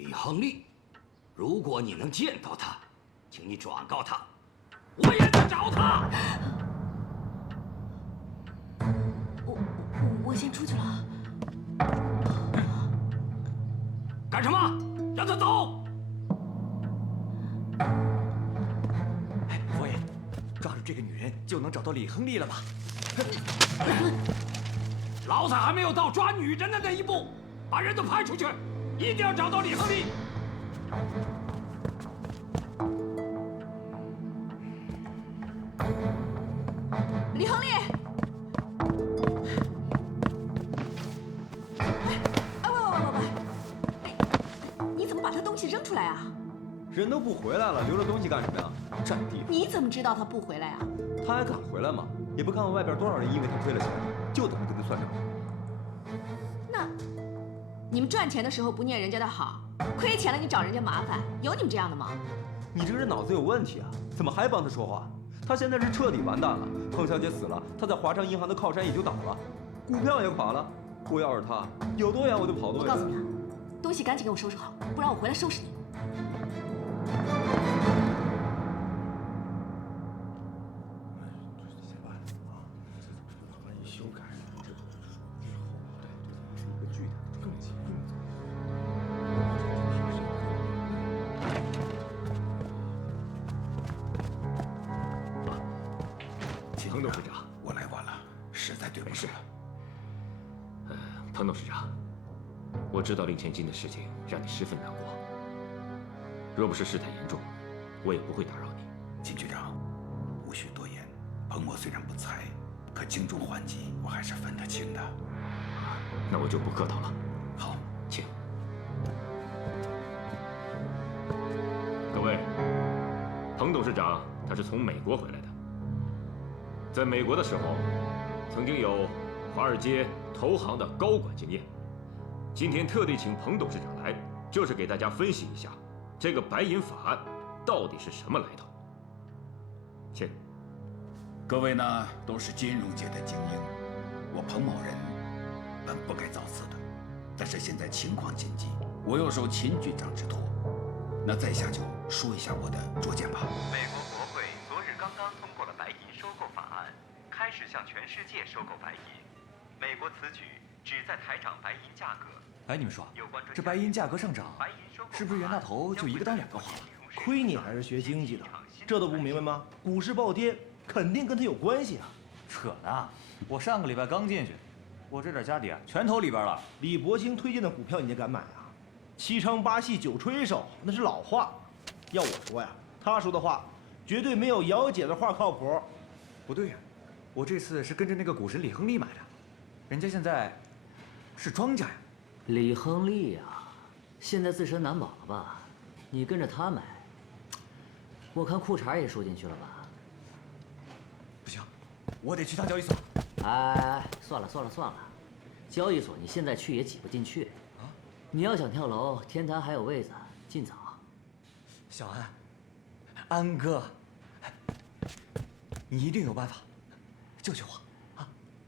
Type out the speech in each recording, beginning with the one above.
李亨利，如果你能见到他，请你转告他，我也在找他。我先出去了。干什么？让他走！哎，佛爷，抓住这个女人就能找到李亨利了吧？老子还没有到抓女人的那一步，把人都派出去，一定要找到李亨利。李亨利，你怎么把他东西扔出来啊？人都不回来了，留着东西干什么呀？占地方！你怎么知道他不回来啊？他还敢回来吗？也不看看外边多少人因为他亏了钱，就等着跟他算账。那你们赚钱的时候不念人家的好，亏钱了你找人家麻烦，有你们这样的吗？你这人脑子有问题啊！怎么还帮他说话？他现在是彻底完蛋了。彭小姐死了，他在华商银行的靠山也就倒了，股票也垮了。我要是他，有多远我就跑多远。我告诉他，东西赶紧给我收拾好，不然我回来收拾你。修改之后，对，是一个巨大的更急用。彭董事长，我来晚了，实在对不起了。彭董事长，我知道令千金的事情让你十分难过。若不是事态严重，我也不会打扰你。金局长，无需多言。彭某虽然不才，可轻重缓急我还是分得清的。那我就不客套了。好，请。各位，彭董事长他是从美国回来的，在美国的时候，曾经有华尔街投行的高管经验。今天特地请彭董事长来，就是给大家分析一下这个白银法案到底是什么来头。请。各位呢都是金融界的精英，我彭某人本不该造次的，但是现在情况紧急，我又受秦局长之托，那在下就说一下我的拙见吧。美国国会昨日刚刚通过了白银收购法案，开始向全世界收购白银。美国此举旨在抬涨白银价格。哎，你们说，这白银价格上涨，是不是袁大头就一个当两个花了？亏你还是学经济的，这都不明白吗？股市暴跌肯定跟他有关系啊！扯呢！我上个礼拜刚进去，我这点家底啊，全投里边了。李伯清推荐的股票你也敢买啊？七唱八戏九吹手，那是老话。要我说呀，他说的话绝对没有姚姐的话靠谱。不对呀，我这次是跟着那个股神李亨利买的，人家现在是庄家呀。李亨利呀，现在自身难保了吧？你跟着他买，我看裤衩也收进去了吧？不行，我得去趟交易所。哎，算了算了算了，交易所你现在去也挤不进去啊！你要想跳楼，天坛还有位子，尽早。小安，安哥，你一定有办法，救救我啊！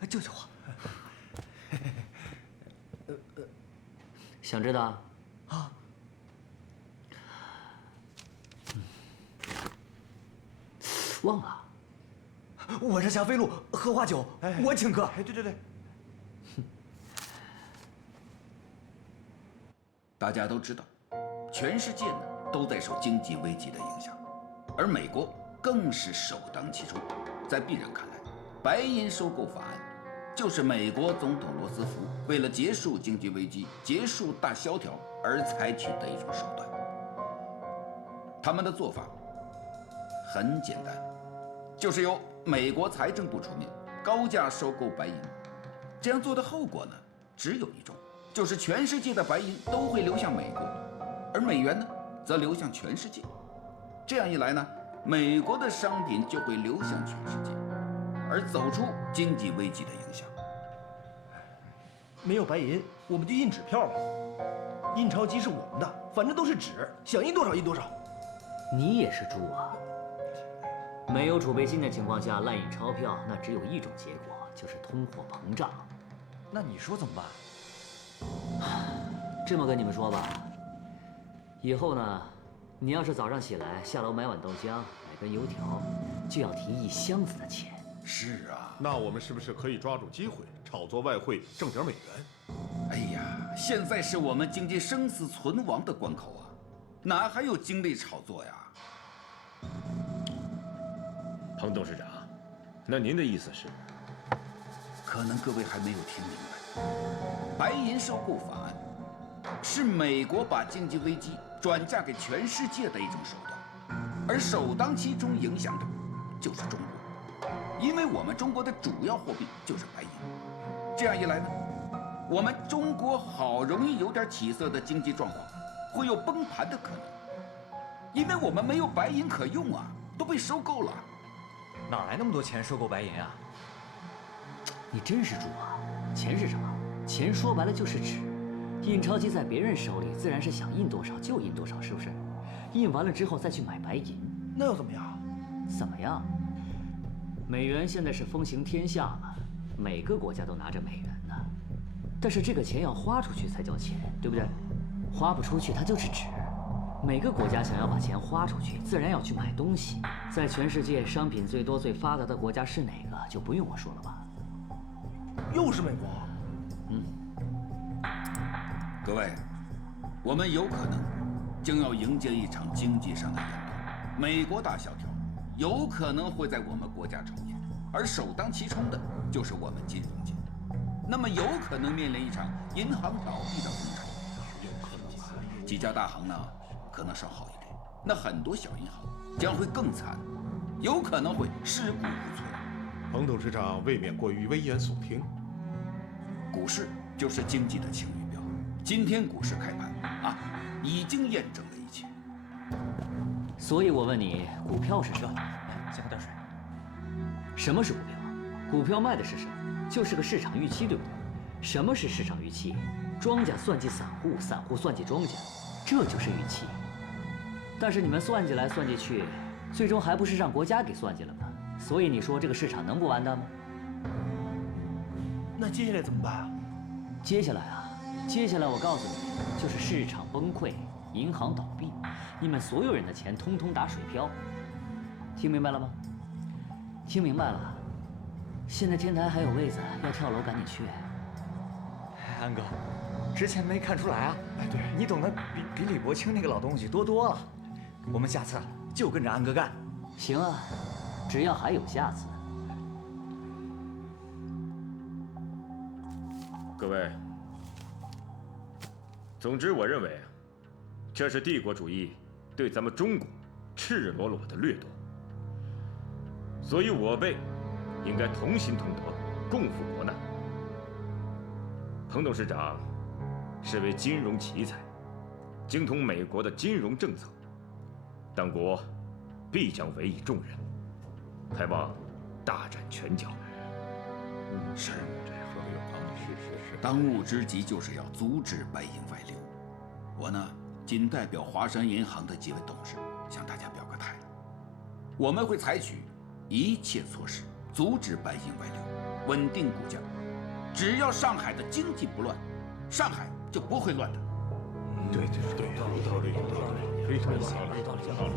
救救我！想知道？啊！忘了，我这霞飞路荷花酒，我请客。哎，对对对，大家都知道，全世界呢都在受经济危机的影响，而美国更是首当其冲。在鄙人看来，白银收购法案就是美国总统罗斯福为了结束经济危机、结束大萧条而采取的一种手段。他们的做法很简单，就是由美国财政部出面，高价收购白银。这样做的后果呢，只有一种，就是全世界的白银都会流向美国，而美元呢，则流向全世界。这样一来呢，美国的商品就会流向全世界，而走出经济危机的影响。没有白银，我们就印纸票吧。印钞机是我们的，反正都是纸，想印多少印多少。你也是猪啊！没有储备金的情况下滥印钞票，那只有一种结果，就是通货膨胀。那你说怎么办？这么跟你们说吧，以后呢，你要是早上起来下楼买碗豆浆，买根油条，就要提1箱子的钱。是啊，那我们是不是可以抓住机会炒作外汇，挣点美元？哎呀，现在是我们经济生死存亡的关口啊，哪还有精力炒作呀？彭董事长，那您的意思是？可能各位还没有听明白，白银收购法案是美国把经济危机转嫁给全世界的一种手段，而首当其冲影响的就是中国，因为我们中国的主要货币就是白银。这样一来呢，我们中国好容易有点起色的经济状况会有崩盘的可能，因为我们没有白银可用啊，都被收购了。哪来那么多钱收购白银啊？你真是猪啊！钱是什么？钱说白了就是纸，印钞机在别人手里，自然是想印多少就印多少，是不是？印完了之后再去买白银，那又怎么样？怎么样？美元现在是风行天下嘛，每个国家都拿着美元呢。但是这个钱要花出去才叫钱，对不对？花不出去它就是纸。每个国家想要把钱花出去，自然要去买东西。在全世界商品最多、最发达的国家是哪个，就不用我说了吧？又是美国。各位，我们有可能将要迎接一场经济上的严冬，美国大萧条有可能会在我们国家重演，而首当其冲的就是我们金融界，那么有可能面临一场银行倒闭的风潮。几家大行呢，可能稍好一点，那很多小银行将会更惨，有可能会尸骨无存。彭董事长未免过于危言耸听。股市就是经济的晴雨表，今天股市开盘啊，已经验证了一切。所以我问你，股票是什么？先喝点水。什么是股票？股票卖的是什么？就是个市场预期，对不对？什么是市场预期？庄家算计散户，散户算计庄家，这就是预期。但是你们算计来算计去，最终还不是让国家给算计了吗？所以你说这个市场能不完蛋吗？那接下来怎么办啊？接下来我告诉你，就是市场崩溃，银行倒闭，你们所有人的钱通通打水漂。听明白了吗？听明白了。现在天台还有位子，要跳楼赶紧去。安哥，之前没看出来啊。哎，对，你懂得比李伯清那个老东西多多了。我们下次就跟着安哥干。行啊，只要还有下次。各位，总之我认为啊，这是帝国主义对咱们中国赤裸裸的掠夺，所以我辈应该同心同德，共赴国难。彭董事长是位金融奇才，精通美国的金融政策，党国必将委以重任，还望大展拳脚。是，这说的有道理。是。当务之急就是要阻止白银外流。我呢，仅代表华山银行的几位董事向大家表个态，我们会采取一切措施阻止白银外流，稳定股价。只要上海的经济不乱，上海就不会乱的。对，有道理，非常有道理。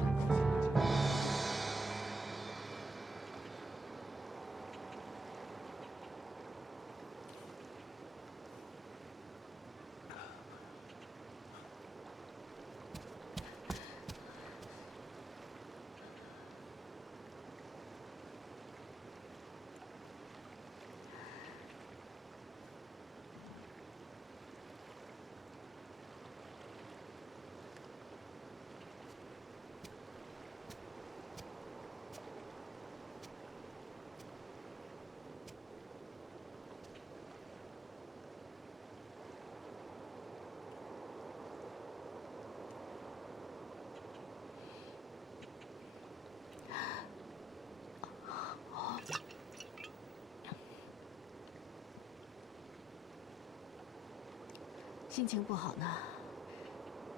心情不好呢，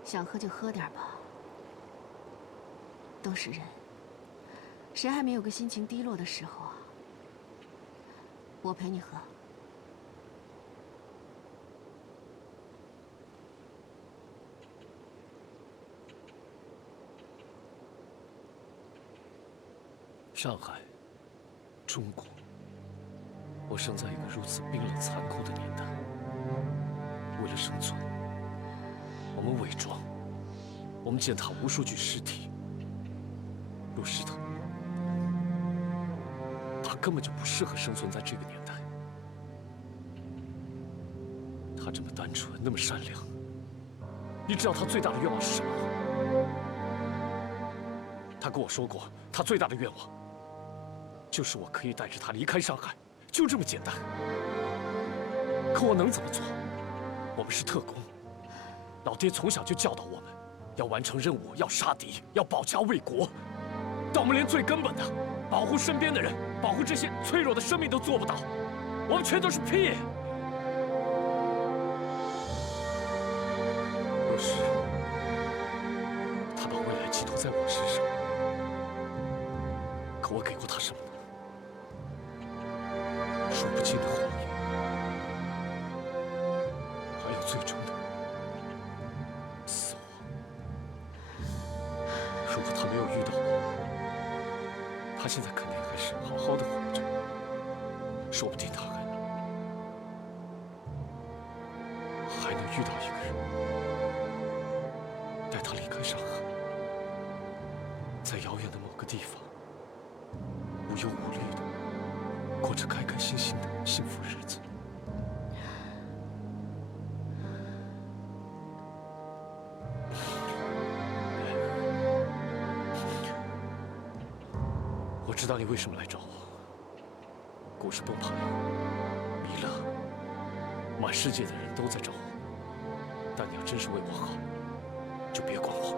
想喝就喝点吧。都是人，谁还没有个心情低落的时候啊？我陪你喝。上海，中国。我生在一个如此冰冷残酷的年代，为了生存，我们伪装，我们践踏无数具尸体。若是他根本就不适合生存在这个年代。他这么单纯，那么善良，你知道他最大的愿望是什么吗？他跟我说过，他最大的愿望就是我可以带着他离开上海，就这么简单。可我能怎么做？我们是特工，老爹从小就教导我们，要完成任务，要杀敌，要保家卫国。但我们连最根本的保护身边的人，保护这些脆弱的生命都做不到，我们全都是屁。若是他把未来寄托在我身上，可我给过他什么呢？说不尽的谎言，还有最终的死亡。如果他没有遇到我，他现在肯定还是好好的活着，说不定他还能遇到一个人，带他离开上海，在遥远的某个地方，无忧无虑的过着开开心心的幸福日子。我知道你为什么来找我。故事崩盘了，弥勒，满世界的人都在找我。但你要真是为我好，就别管我。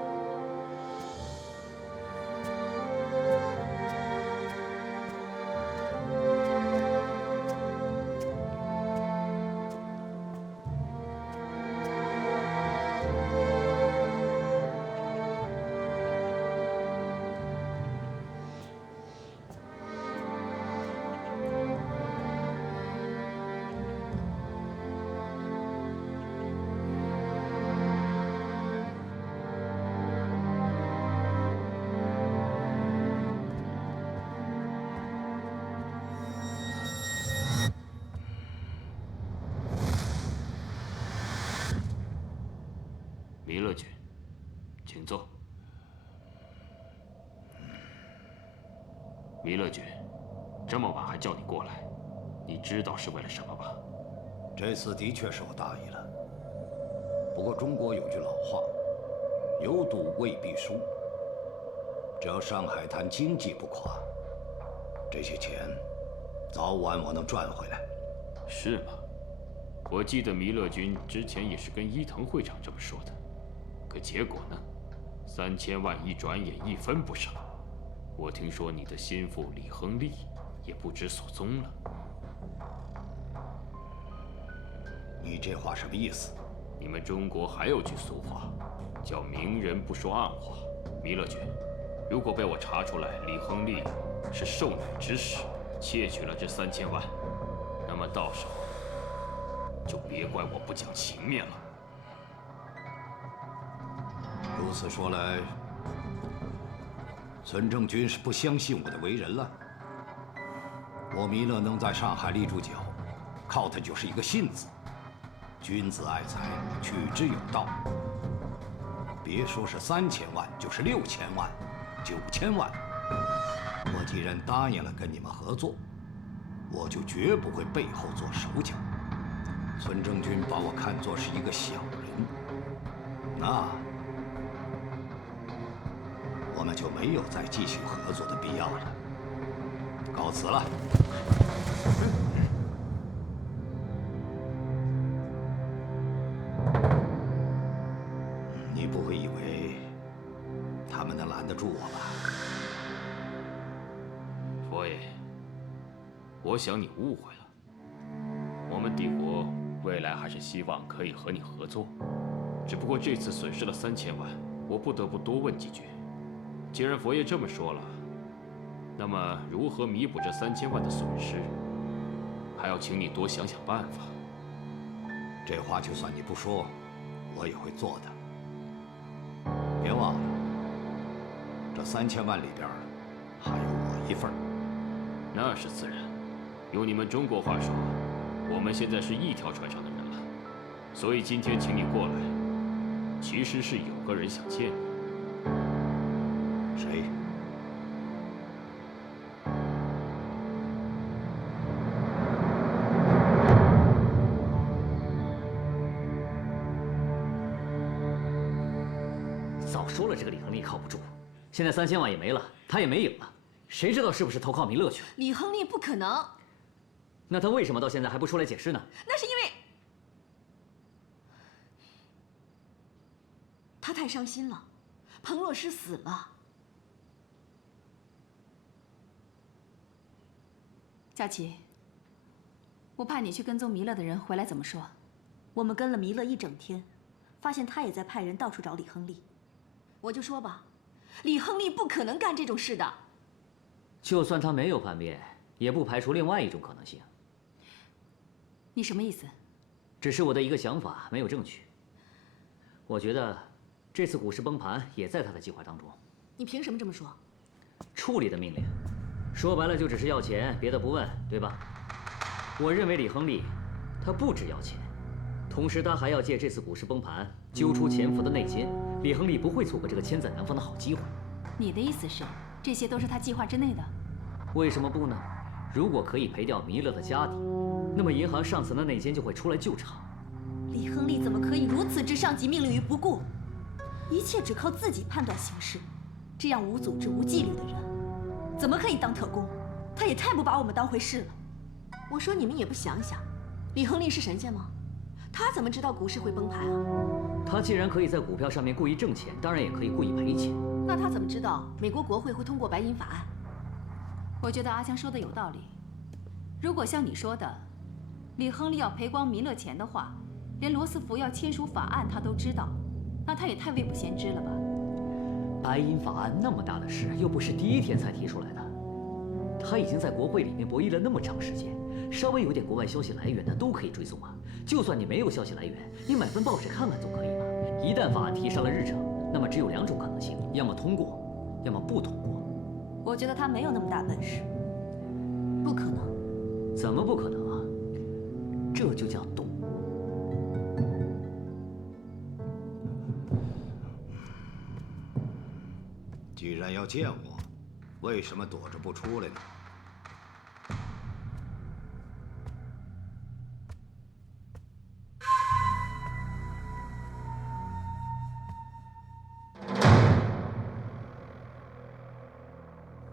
弥勒君，请坐。弥勒君，这么晚还叫你过来，你知道是为了什么吧？这次的确是我大意了。不过中国有句老话，有赌未必输。只要上海滩经济不垮，这些钱早晚我能赚回来。是吗？我记得弥勒君之前也是跟伊藤会长这么说的。可结果呢？3000万一转眼一分不剩。我听说你的心腹李亨利也不知所踪了。你这话什么意思？你们中国还有句俗话，叫明人不说暗话。弥勒君，如果被我查出来李亨利是受奶之时窃取了这3000万，那么到时候就别怪我不讲情面了。如此说来，孙正军是不相信我的为人了。我弥勒能在上海立住脚，靠的就是一个信字。君子爱财，取之有道。别说是3000万，就是6000万、9000万，我既然答应了跟你们合作，我就绝不会背后做手脚。孙正军把我看作是一个小人，那我们就没有再继续合作的必要了。告辞了。你不会以为他们能拦得住我吧？佛爷，我想你误会了。我们帝国未来还是希望可以和你合作，只不过这次损失了3000万，我不得不多问几句。既然佛爷这么说了，那么如何弥补这3000万的损失，还要请你多想想办法。这话就算你不说，我也会做的。别忘了，这3000万里边还有我一份儿。那是自然。用你们中国话说，我们现在是一条船上的人了。所以今天请你过来，其实是有个人想见你。谁？早说了这个李亨利靠不住，现在3000万也没了，他也没影了，谁知道是不是投靠弥勒去了？李亨利不可能。那他为什么到现在还不出来解释呢？那是因为他太伤心了，彭若诗死了。佳琪，我怕你去跟踪弥勒的人回来怎么说？我们跟了弥勒一整天，发现他也在派人到处找李亨利。我就说吧，李亨利不可能干这种事的。就算他没有叛变，也不排除另外一种可能性。你什么意思？只是我的一个想法，没有证据。我觉得这次股市崩盘也在他的计划当中。你凭什么这么说？处理的命令，说白了就只是要钱，别的不问，对吧？我认为李亨利，他不只要钱，同时他还要借这次股市崩盘揪出潜伏的内奸。李亨利不会错过这个千载难逢的好机会。你的意思是，这些都是他计划之内的？为什么不呢？如果可以赔掉弥勒的家底，那么银行上层的内奸就会出来救场。李亨利怎么可以如此置上级命令于不顾？一切只靠自己判断形势，这样无组织无纪律的人，怎么可以当特工？他也太不把我们当回事了。我说你们也不想想，李亨利是神仙吗？他怎么知道股市会崩盘啊？他既然可以在股票上面故意挣钱，当然也可以故意赔钱。那他怎么知道美国国会会通过白银法案？我觉得阿强说的有道理。如果像你说的，李亨利要赔光弥勒钱的话，连罗斯福要签署法案他都知道，那他也太未卜先知了吧？白银法案那么大的事，又不是第一天才提出来的，他已经在国会里面博弈了那么长时间，稍微有点国外消息来源的都可以追踪啊。就算你没有消息来源，你买份报纸看看总可以吧？一旦法案提上了日程，那么只有2种可能性，要么通过，要么不通过。我觉得他没有那么大本事，不可能。怎么不可能啊？这就叫赌。既然要见我，为什么躲着不出来呢？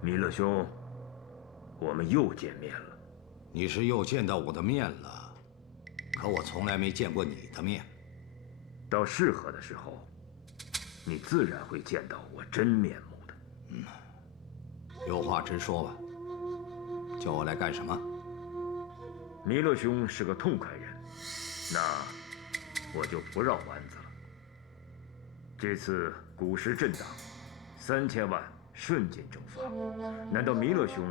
弥勒兄，我们又见面了。你是又见到我的面了，可我从来没见过你的面。到适合的时候，你自然会见到我真面目的。有话直说吧，叫我来干什么？弥勒兄是个痛快人，那我就不绕弯子了。这次股市震荡，3000万瞬间蒸发，难道弥勒兄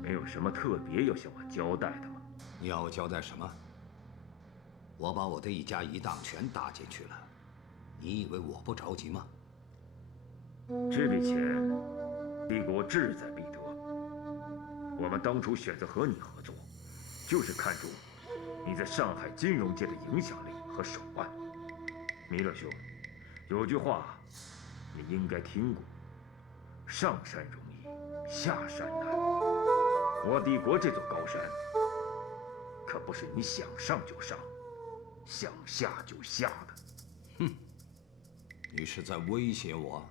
没有什么特别要向我交代的吗？你要我交代什么？我把我的一家一档全搭进去了，你以为我不着急吗？这笔钱，帝国志在必得。我们当初选择和你合作，就是看中你在上海金融界的影响力和手腕。弥勒兄，有句话你应该听过：上山容易，下山难。我帝国这座高山，可不是你想上就上，想下就下的。哼，你是在威胁我？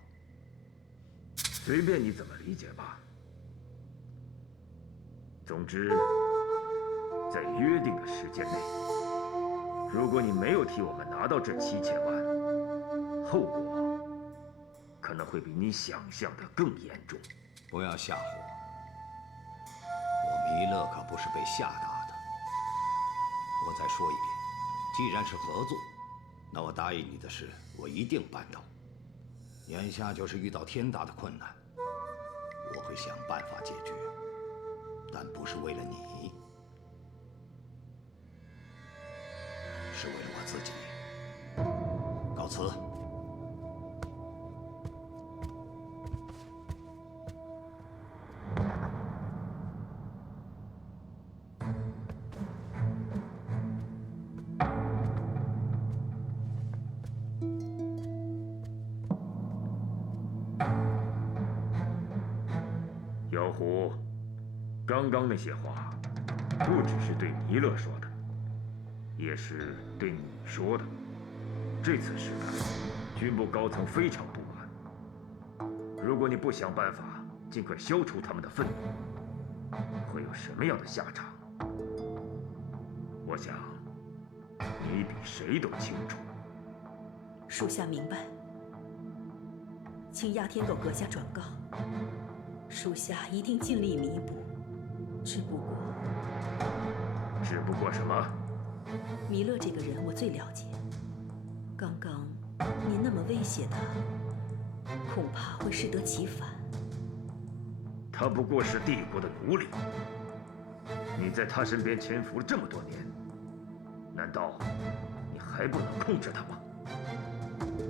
随便你怎么理解吧。总之，在约定的时间内，如果你没有替我们拿到这7000万，后果可能会比你想象的更严重。不要吓唬我，我弥勒可不是被吓大的。我再说一遍，既然是合作，那我答应你的事，我一定办到。眼下就是遇到天大的困难，我会想办法解决，但不是为了你，是为了我自己。告辞。虎，刚刚那些话，不只是对弥勒说的，也是对你说的。这次事态，军部高层非常不满。如果你不想办法尽快消除他们的愤怒，会有什么样的下场？我想，你比谁都清楚。属下明白，请压天斗阁下转告，属下一定尽力弥补。只不过什么？弥勒这个人我最了解，刚刚您那么威胁他，恐怕会适得其反。他不过是帝国的奴隶，你在他身边潜伏了这么多年，难道你还不能控制他吗？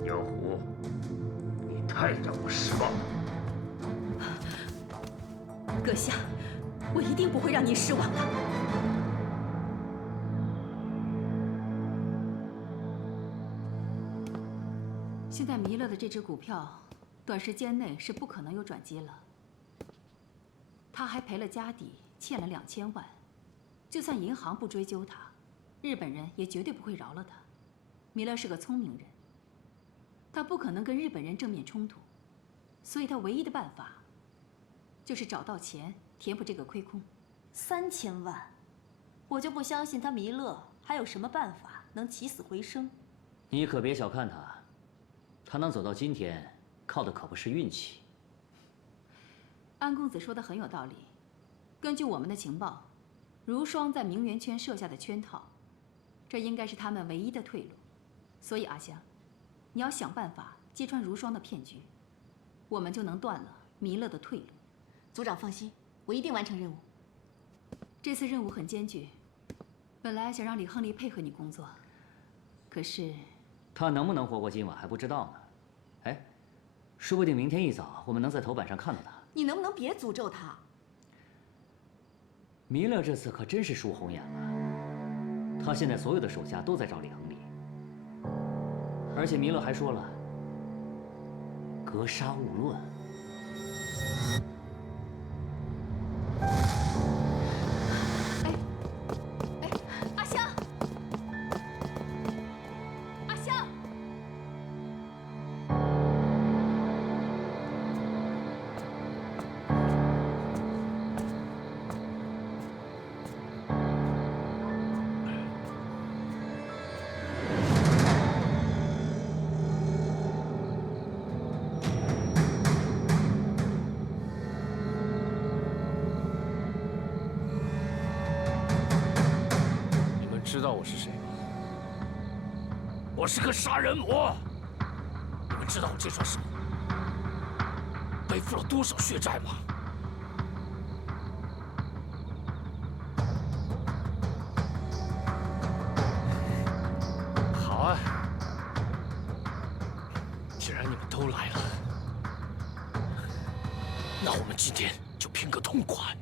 妖狐，你太让我失望了。阁下，我一定不会让您失望的。现在弥勒的这只股票，短时间内是不可能有转机了。他还赔了家底，欠了2000万，就算银行不追究他，日本人也绝对不会饶了他。弥勒是个聪明人，他不可能跟日本人正面冲突，所以他唯一的办法就是找到钱填补这个亏空。3000万，我就不相信他弥勒还有什么办法能起死回生。你可别小看他，他能走到今天，靠的可不是运气。安公子说的很有道理。根据我们的情报，如霜在明媛圈设下的圈套，这应该是他们唯一的退路。所以阿香，你要想办法揭穿如霜的骗局，我们就能断了弥勒的退路。族长放心，我一定完成任务。这次任务很艰巨，本来想让李亨利配合你工作，可是他能不能活过今晚还不知道呢。哎，说不定明天一早我们能在头版上看到他。你能不能别诅咒他？弥勒这次可真是输红眼了，他现在所有的手下都在找李亨利，而且弥勒还说了，格杀勿论。阿香，阿香。知道我是谁吗？我是个杀人魔。你们知道我这双手背负了多少血债吗？好啊，既然你们都来了，那我们今天就拼个痛快。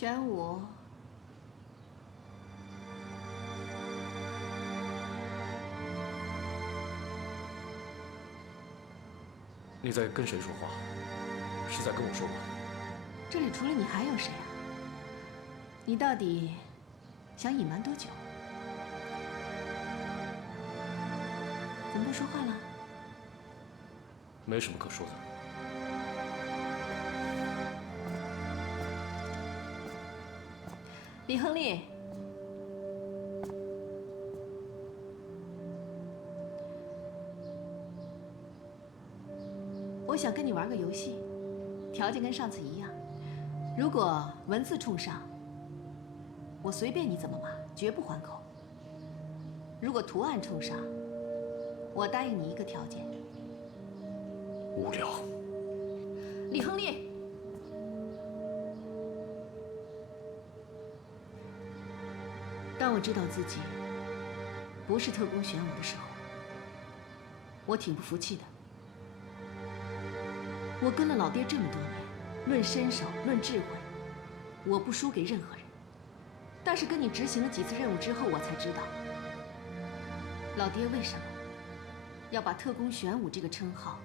玄武，你在跟谁说话？是在跟我说吗？这里除了你还有谁啊？你到底想隐瞒多久？怎么不说话了？没什么可说的。李亨利，我想跟你玩个游戏，条件跟上次一样。如果文字冲上，我随便你怎么骂，绝不还口；如果图案冲上，我答应你一个条件。无聊。李亨利。当我知道自己不是特工玄武的时候，我挺不服气的。我跟了老爹这么多年，论身手，论智慧，我不输给任何人。但是跟你执行了几次任务之后，我才知道，老爹为什么要把特工玄武这个称号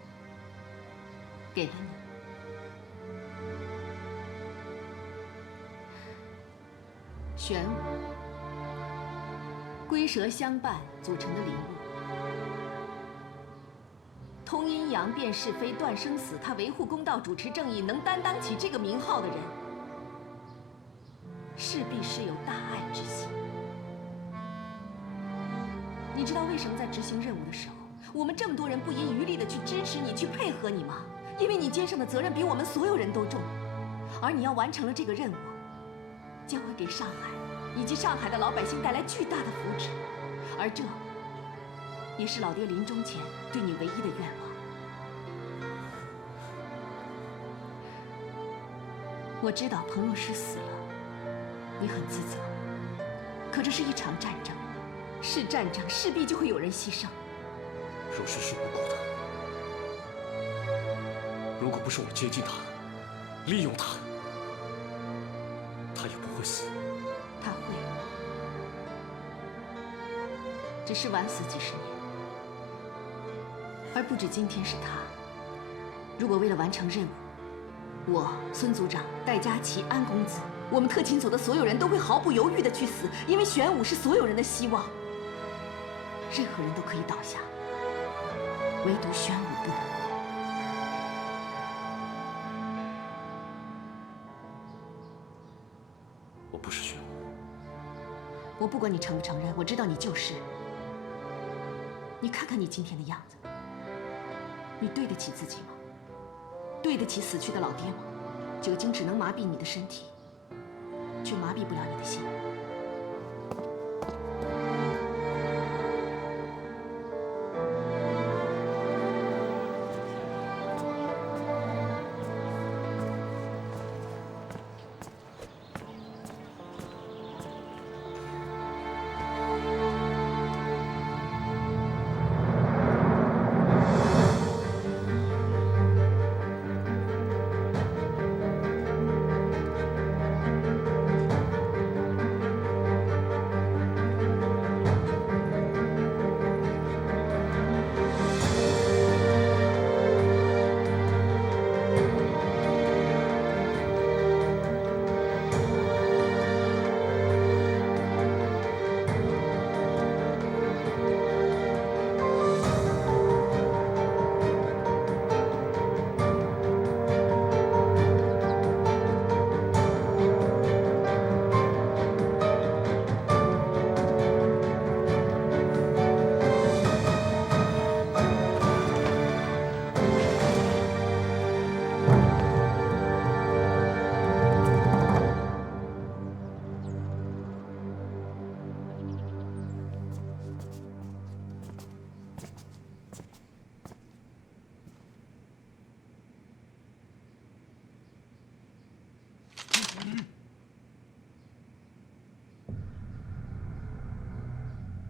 给了你。玄武。龟蛇相伴组成的礼物，通阴阳、辨是非、断生死，他维护公道、主持正义，能担当起这个名号的人，势必是有大爱之心。你知道为什么在执行任务的时候，我们这么多人不遗余力地去支持你、去配合你吗？因为你肩上的责任比我们所有人都重，而你要完成了这个任务，将会给上海以及上海的老百姓带来巨大的福祉，而这也是老爹临终前对你唯一的愿望。我知道彭若诗死了，你很自责，可这是一场战争，是战争，势必就会有人牺牲。若诗是无辜的，如果不是我接近她，利用她，她也不会死。他会，只是晚死几十年，而不止今天是他。如果为了完成任务，我、孙组长、戴佳琪、安公子，我们特勤组的所有人都会毫不犹豫地去死，因为玄武是所有人的希望。任何人都可以倒下，唯独玄武不能。我不是玄武。我不管你承不承认，我知道你就是。你看看你今天的样子，你对得起自己吗？对得起死去的老爹吗？酒精只能麻痹你的身体，却麻痹不了你的心。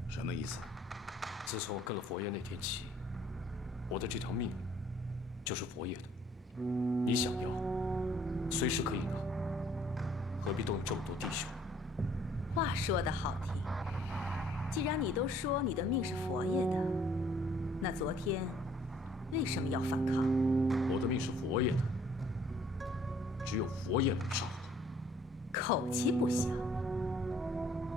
什么意思？自从我跟了佛爷那天起，我的这条命就是佛爷的。你想要，随时可以拿。何必动用这么多弟兄？话说得好听，既然你都说你的命是佛爷的，那昨天为什么要反抗？我的命是佛爷的，只有佛爷能治我。口气不小。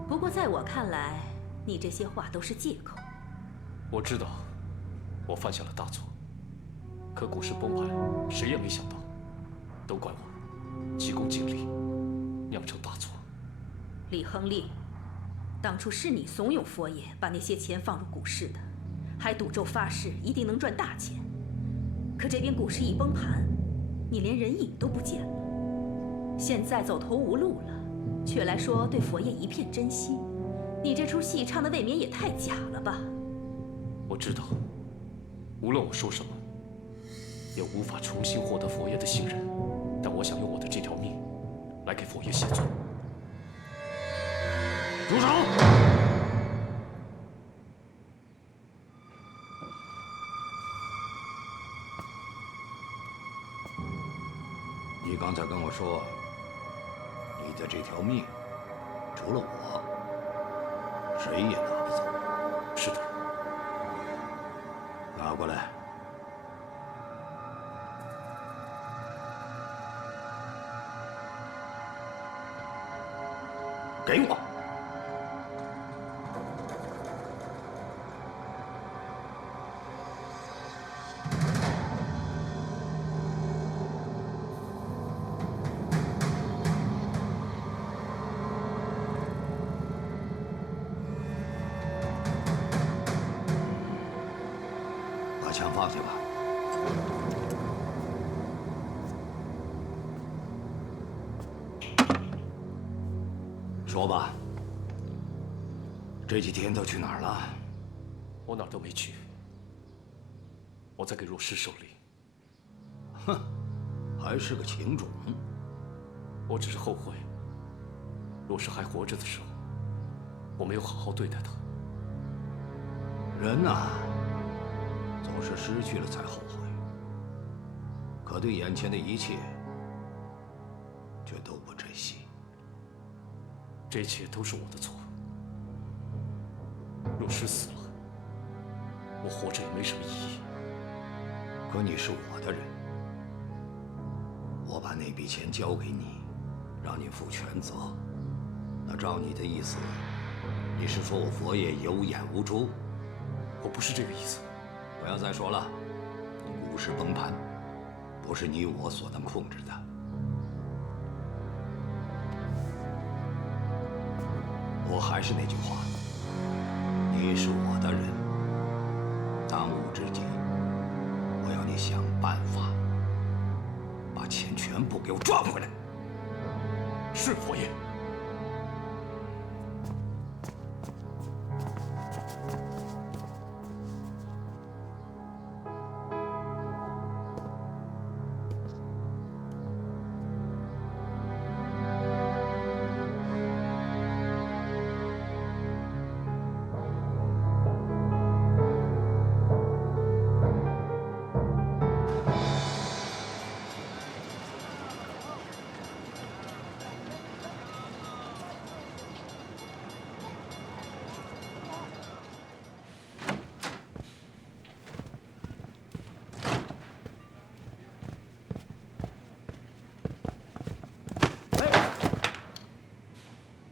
不过在我看来，你这些话都是借口。我知道，我犯下了大错。可股市崩盘，谁也没想到，都怪我急功近利，酿成大错。李亨利，当初是你怂恿佛爷把那些钱放入股市的，还赌咒发誓一定能赚大钱。可这边股市一崩盘，你连人影都不见了。现在走投无路了，却来说对佛爷一片真心，你这出戏唱的未免也太假了吧？我知道，无论我说什么，也无法重新获得佛爷的信任。但我想用我的这条命，来给佛爷谢罪。住手！你刚才跟我说，你的这条命，除了我，谁也拿不走。是的。拿过来。给我。把枪放下吧。说吧，这几天都去哪儿了？我哪儿都没去，我在给若诗守灵。哼，还是个情种。我只是后悔，若诗还活着的时候，我没有好好对待她。人呐，总是失去了才后悔，可对眼前的一切，却都不珍惜。这一切都是我的错。若诗死了，我活着也没什么意义。可你是我的人，我把那笔钱交给你，让你负全责。那照你的意思，你是说我佛爷有眼无珠？我不是这个意思。不要再说了，股市崩盘，不是你我所能控制的。我还是那句话，你是我的人，当务之急，我要你想办法把钱全部给我赚回来。是佛爷。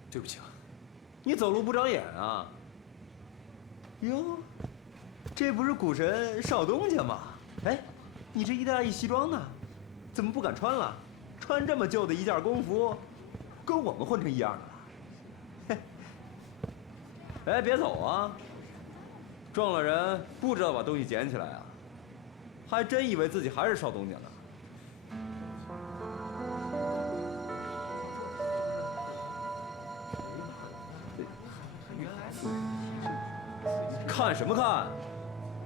对不起啊，你走路不长眼啊？哟，这不是股神少东家吗？哎，你这意大利西装呢？怎么不敢穿了？穿这么旧的一件工服，跟我们混成一样的了。嘿，哎，别走啊！撞了人不知道把东西捡起来啊？还真以为自己还是少东家呢。看什么看？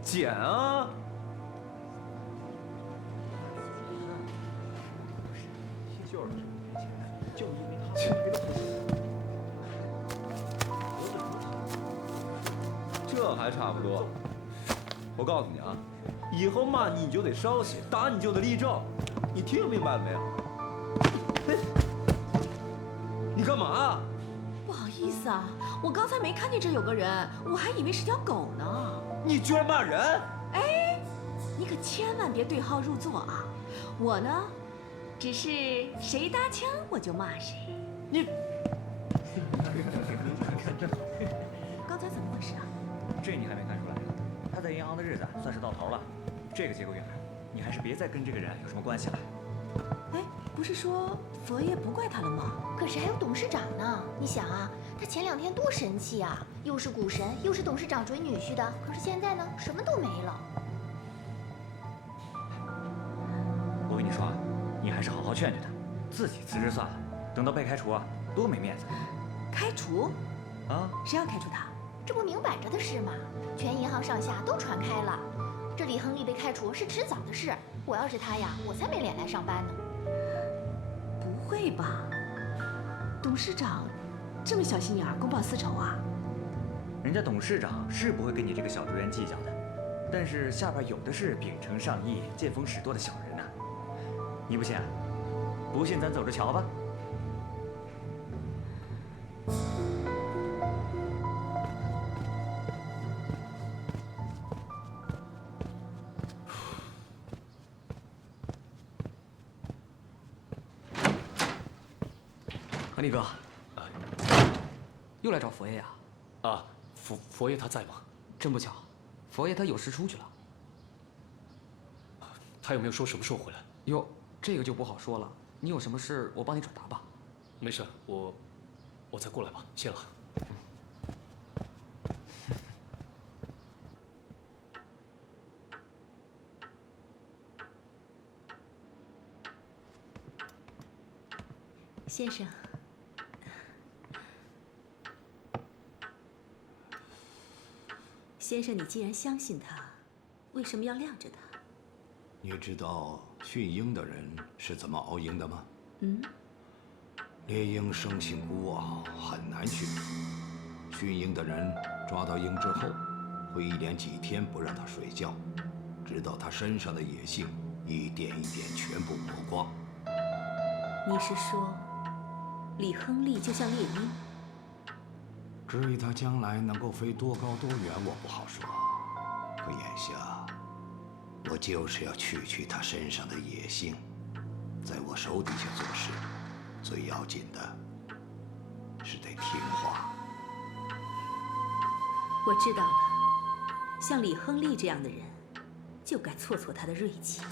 捡啊！就因为他，这还差不多。我告诉你啊，以后骂你你就得烧血，打你就得立正，你听明白了没有？嘿。你干嘛？不好意思啊，我刚才没看见这有个人，我还以为是条狗呢。你居然骂人！哎，你可千万别对号入座啊！我呢，只是谁搭腔我就骂谁。你刚才怎么回事啊？这你还没看出来？他在银行的日子算是到头了。这个节骨眼儿，你还是别再跟这个人有什么关系了。哎，不是说佛爷不怪他了吗？可是还有董事长呢。你想啊，他前2天多神气啊，又是股神，又是董事长准女婿的。可是现在呢，什么都没了。我跟你说啊，你还是好好劝劝他，自己辞职算了。等到被开除啊，多没面子。开除？啊？谁要开除他？这不明摆着的事吗？全银行上下都传开了，这李亨利被开除是迟早的事。我要是他呀，我才没脸来上班呢。不会吧？董事长这么小心眼儿，公报私仇啊？人家董事长是不会跟你这个小职员计较的，但是下边有的是秉承上意、见风使舵的小人呐。你不信啊？不信咱走着瞧吧。安利哥，又来找佛爷呀？啊，佛爷他在吗？真不巧，佛爷他有事出去了。他有没有说什么时候回来？哟，这个就不好说了。你有什么事，我帮你转达吧。没事，我再过来吧，谢了。先生。先生，你既然相信他，为什么要晾着他？你知道驯鹰的人是怎么熬鹰的吗？猎鹰生性孤傲，很难驯服。驯鹰的人抓到鹰之后，会一连几天不让它睡觉，直到它身上的野性一点一点全部磨光。你是说，李亨利就像猎鹰？至于他将来能够飞多高多远，我不好说。可眼下，我就是要去他身上的野性，在我手底下做事，最要紧的是得听话。我知道了，像李亨利这样的人，就该挫挫他的锐气。